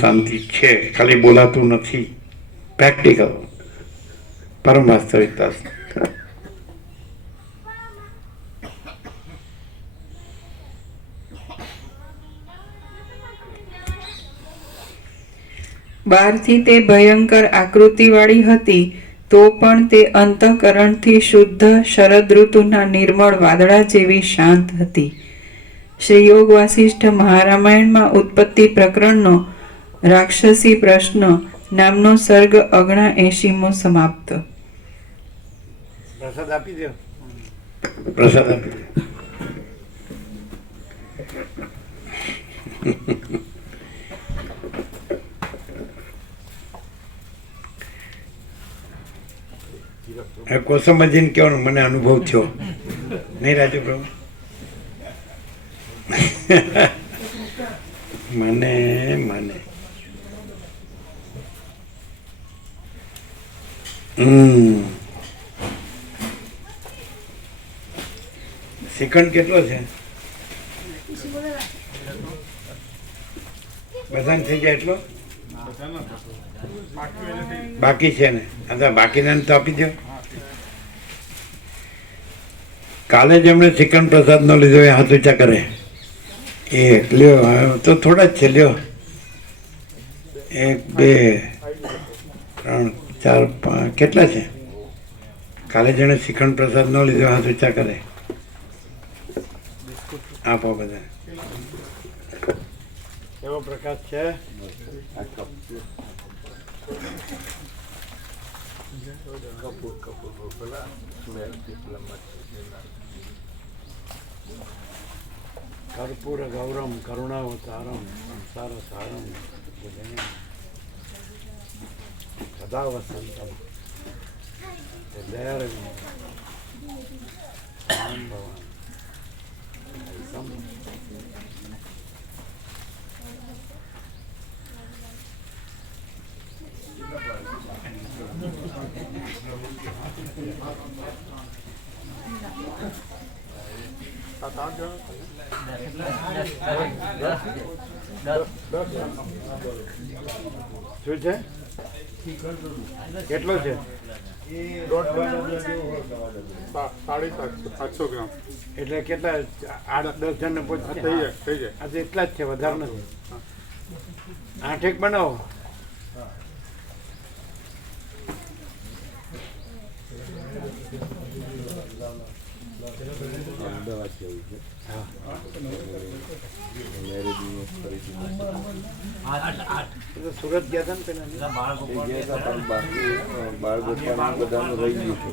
શાંતિ છે, ખાલી બોલાતું નથી. પ્રેક્ટિકલ પરમ વાસ્તવિકતા. બહારથી તે ભયંકર આકૃતિવાળી હતી, તો પણ તે અંતઃકરણથી શુદ્ધ શરદ ઋતુના નિર્મળ વાદળા જેવી શાંત હતી. શ્રી યોગ વાસિષ્ઠ મહારામાયણમાં ઉત્પત્તિ પ્રકરણનો રાક્ષસી પ્રશ્ન નામનો સર્ગ 79મો સમાપ્ત. પ્રસાદ આપી દો. પ્રસાદ આપી દો. કોસંબાજીને કહેવાનું મને અનુભવ થયો નહીં રાજુ પ્રભુ. મને મને શ્રીખંડ કેટલો છે? બધાને થઈ જાય એટલો? બાકી છે ને? હા, બાકીના તો આપી દો. કાલે જ એમણે શ્રીખંડ પ્રસાદ નો લીધો એ હાથ ઊંચા કરે. એ લ્યો તો થોડા જ છે. લ્યો 1 2 3 4 5 કેટલા છે? કાલે જેણે શ્રીખંડ પ્રસાદ નો લીધો હાથ ઊંચા કરે. આપો બધા. કેવો પ્રકાશ છે? कर्पूर गौरम करुणावतारम संसार सारम सदा वसंतम दयारविंदम भगवान શું છે? કેટલો છે? 750 ગ્રામ. એટલે કેટલા 8-10 જણને પહોંચી જાય? આજે એટલા જ છે, વધારે નથી. 8 એક બનાવો. અમદાવાદ જવું છે. સુરત ગયા હતા ને પેલા બાળ ગોપાલ બધાનું રહી ગયું છે.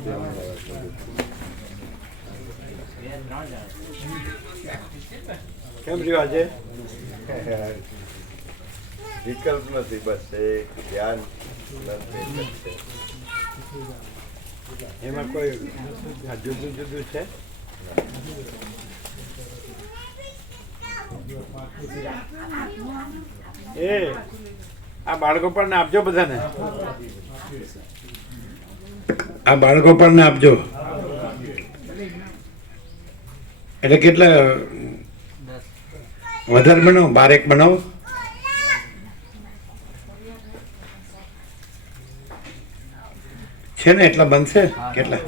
કેમ રહ્યું આજે? વિકલ્પ નથી, બસ એ ધ્યાન નથી. એમાં કોઈ જુદું જુદું છે? એ આ બાળગોપાળને આપજો બધાને. આ બાળગોપાળને આપજો. એટલે કેટલા વધારે બનાવો? 12 બનાવો. છે ને એટલા બનશે? કેટલા?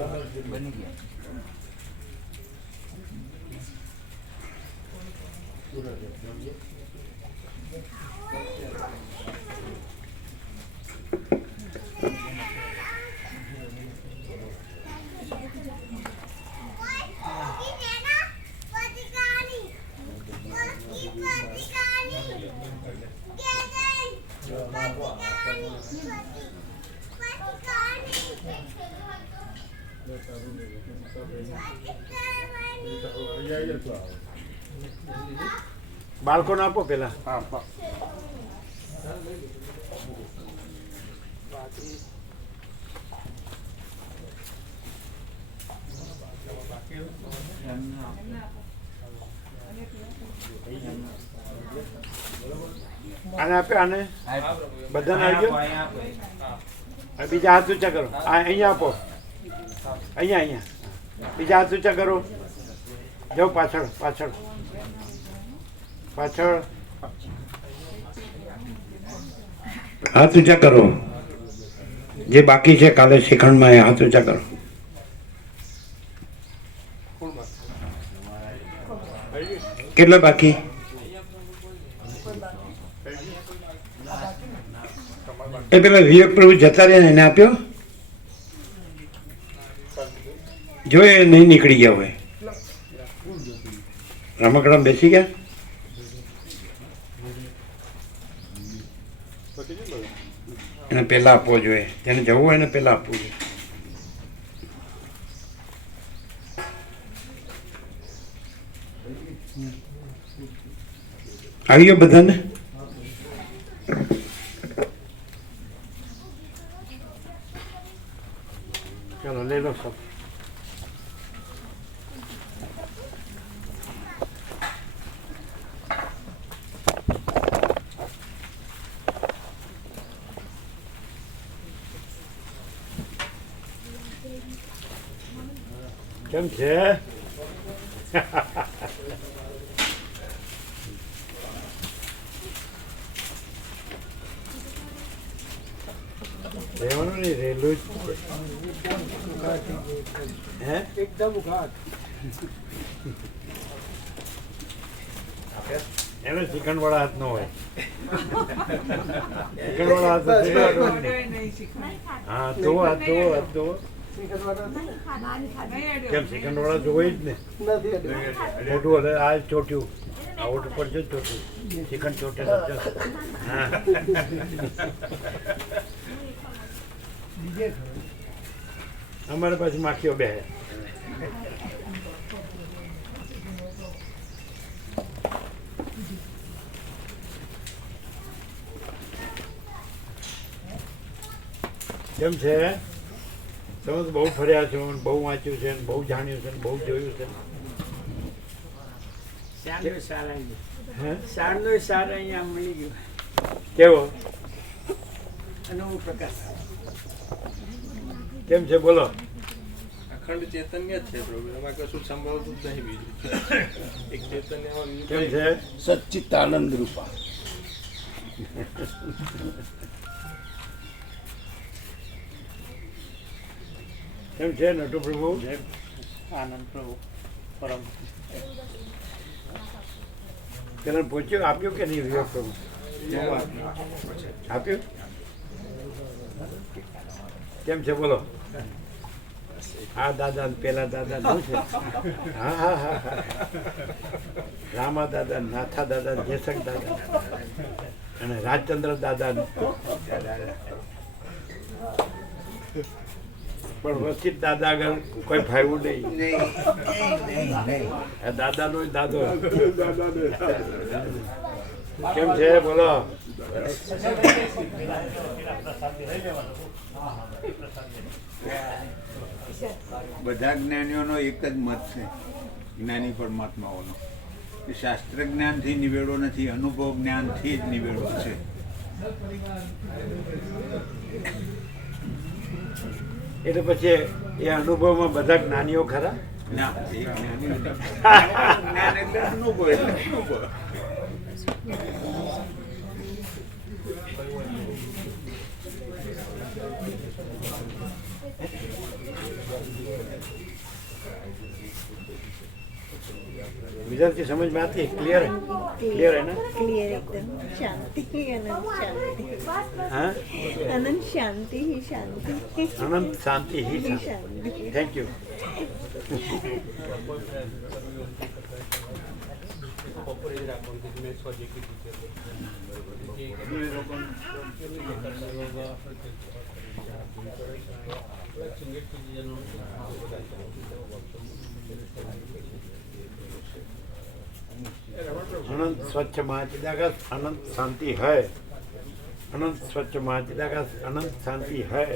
બાળકોને આપો પેલા. આને આપે, આને બધાને આવજો. બીજા હાથ ઊંચા કરો. અહીંયા આપો. અહીંયા બીજા હાથ ઊંચા કરો. જાઓ પાછળ પાછળ પાછળ. હાથ ઊંચા કરો. જે બાકી છે કાલે શિખંડમાં એ હાથ ઊંચા કરો. કેટલા બાકી? એ પેલા વિવેક પ્રભુ જતા રહ્યા ને એને આપ્યો. જો એ નહીં નીકળી ગયા હોય. રમકડા બેસી ગયા. એને પહેલા આપવો જોઈએ. જેને જવું હોય એને પહેલા આપવું જોઈએ. આવી ગયો બધાને? ચલો લઈ લો સબ. કેમ છે? રહેવાનું નહીં, રહેલું જ હે એકદમ એનો ચિકન વાળા હાથ નો હોય. ચિકન વાળા હાથ હા તો હાથ તો હાથ તો કેમ ચિકન વાળા જોઈ જ ને મોટું હલે આ ચોટ્યું આ ઓટ ઉપર છે ચોટ્યું ચિકન ચોટે હા અમારે પાછી માખીઓ બે કેમ છે? તમે તો બહુ ફર્યા છો, બહુ વાંચ્યું છે, બહુ જાણ્યું છે, બહુ જોયું છે. કેવો કેમ છે બોલો? અખંડ ચૈતન્ય જ છે પ્રભુ, એમાં કશું સંભળતું જ નહીં. બીજું એક ચૈતન્ય કેમ છે? સચ્ચિતાનંદ રૂપા. કેમ છે નટુ પ્રભુ? આનંદ પ્રભુ પરમ પેલા પૂછ્યું આપ્યું કે નહીં? વિવેક પ્રભુ આપ્યું? કેમ છે બોલો? હા દાદા પેલા દાદા શું છે? હા હા હા હા રામા દાદા, નાથા દાદા, જેસક દાદા અને રાજચંદ્ર દાદા. પણ વસ્તી દાદા આગળ કોઈ ફાયવું નહીં. દાદા નો દાદો. કેમ છે બોલો? બધા જ્ઞાનીઓનો એક જ મત છે, જ્ઞાની પરમાત્માઓનો, કે શાસ્ત્ર જ્ઞાનથી નિવેડો નથી, અનુભવ જ્ઞાનથી જ નિવેડો છે. એટલે પછી એ અનુભવમાં બધા જ્ઞાનીઓ ખરા? ના, એ જ્ઞાની નથી. જ્ઞાન એટલે અનુભવ, એટલે અનુભવ. विजय समझ में आती है? क्लियर है? क्लियर है ना? क्लियर एकदम. शांति ही अनंत शांति. हाँ? अनंत शांति ही शांति. अनंत शांति ही शांति. शांति. Thank you. अनंत स्वच्छ महाचिदाकाश अनंत शांति है. अनंत स्वच्छ महाचिदाकाश अनंत शांति है.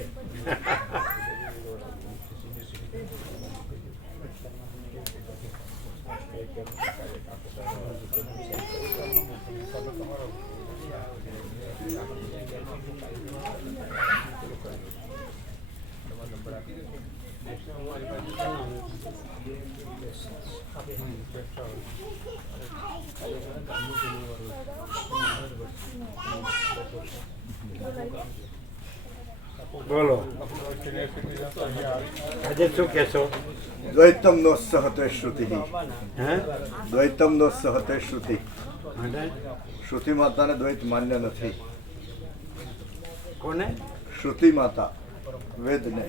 બોલો આજે શું કહેશો? દ્વૈતમ નો સહતે શ્રુતિ હે દ્વૈતમ નો સહતે શ્રુતિ માટે શ્રુતિ માતાને દ્વૈત માન્ય નથી. કોને? શ્રુતિ માતા વેદને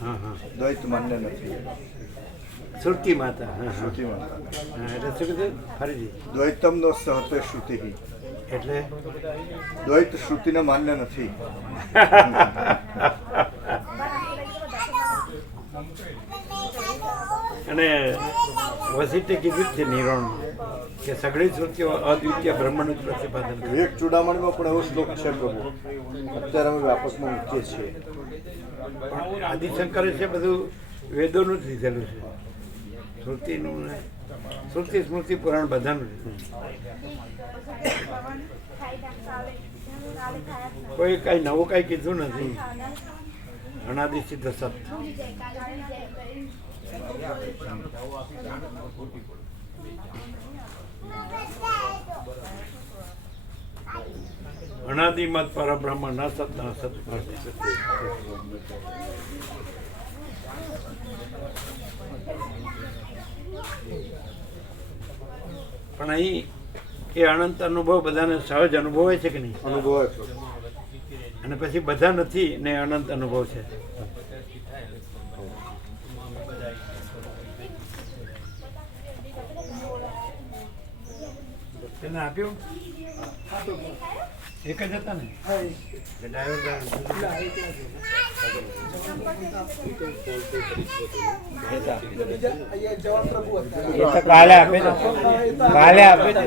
હા હા દ્વૈત માન્ય નથી. સુરતી માતા. હા હા શ્રુતિ માતા હા, એટલે શું કીધું ફરીથી? દ્વૈતમ નો સહતે શ્રુતિ એટલે દ્વૈત શ્રુતિને માન્ય નથી. અને વસીતે કીધું જ છે નિરોણમાં કે સગળી શ્રુતિઓ અદ્વિતીય બ્રહ્મનું જ પ્રતિપાદન કરે. વિવેક ચૂડામણીમાં પણ એવો શ્લોક છે પ્રભુ, અત્યારે અમે વ્યાપકમાં મૂકીએ છીએ. પણ આદિશંકરે છે બધું વેદોનું જ લીધેલું છે, શ્રુતિનું ને શ્રુતિ સ્મૃતિ પુરાણ બધાનું જ. કોઈ કાંઈ નવું કાંઈ કીધું નથી. અનાદિ સિદ્ધ સત. અનાદિમત પરબ્રહ્મ ન સત ન સત. પણ અહીં એ અનંત અનુભવ બધાને સહજ અનુભવે છે કે નહીં? અનુભવાય છે. અને પછી બધા નથી ને અનંત અનુભવ છે. તેને આપ્યું એક જ હતા ને ડ્રાઈવર કાલે આપે છે, કાલે આપે છે.